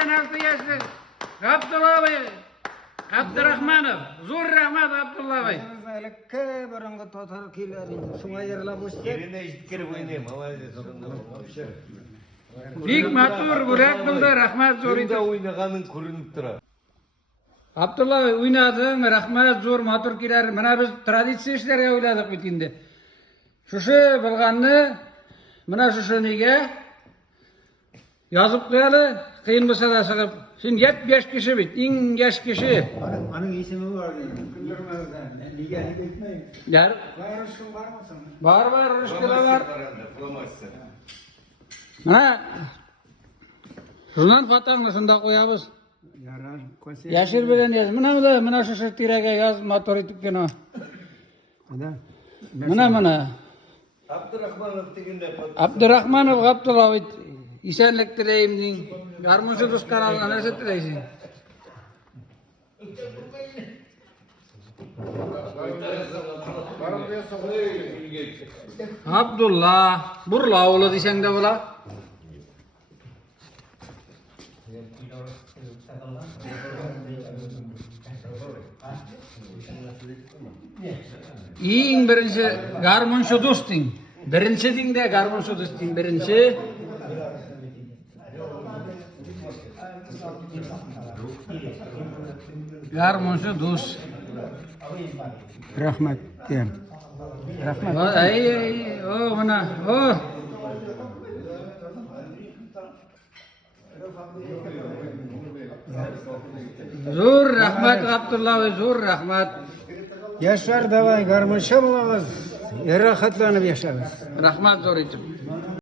86 yaşlı Abdullah Bey, Abdurrahmanov. Zor rahmat Abdullah Bey. Elekke barangga totar kileri. Sungai yerla boşta. Yerine işitkere oynayayım ama Bik matur burak buldu rahmat zor Bunda idi. oynaganın көрініп тұра. Abdullah Bey oynadın rahmat zor matur kiler. Mana biz tradisiya işlerge oyladık bitinde. Şuşu bilganını mana şuşu nege yazıp koyalı kıyın bolsa da çıkıp. Şimdi 75 kişi bit, en yaş kişi. Anın ismi var dedi. Liga gitmeyin. Yar, Varışın var mı sana? var, rüşküle var. Mana şundan fatağını şunda koyabız. Yarar. Konser. Yaşır bilen yaz. Mana şu tirege yaz motori tükken o. Ada. Mana. Abdurrahmanov degende Abdurrahmanov Abdullah Bey. İsenlik dileyim deyin. Garmuşu düz kanalına neresi dileysin? Abdullah. Burla oğlu diysen de bula. İyin birinci garmuşu dostin. Birinci din de garmuşu dostin. Birinci. Garmuşu dost. Rahmat diyen. Rahmat. Ay, o mana, o. Zor rahmat Abdullah Bey, zor rahmat. Yaşar davay garmışa bulamaz. Rahatlanıp yaşarız. Rahmat zor için.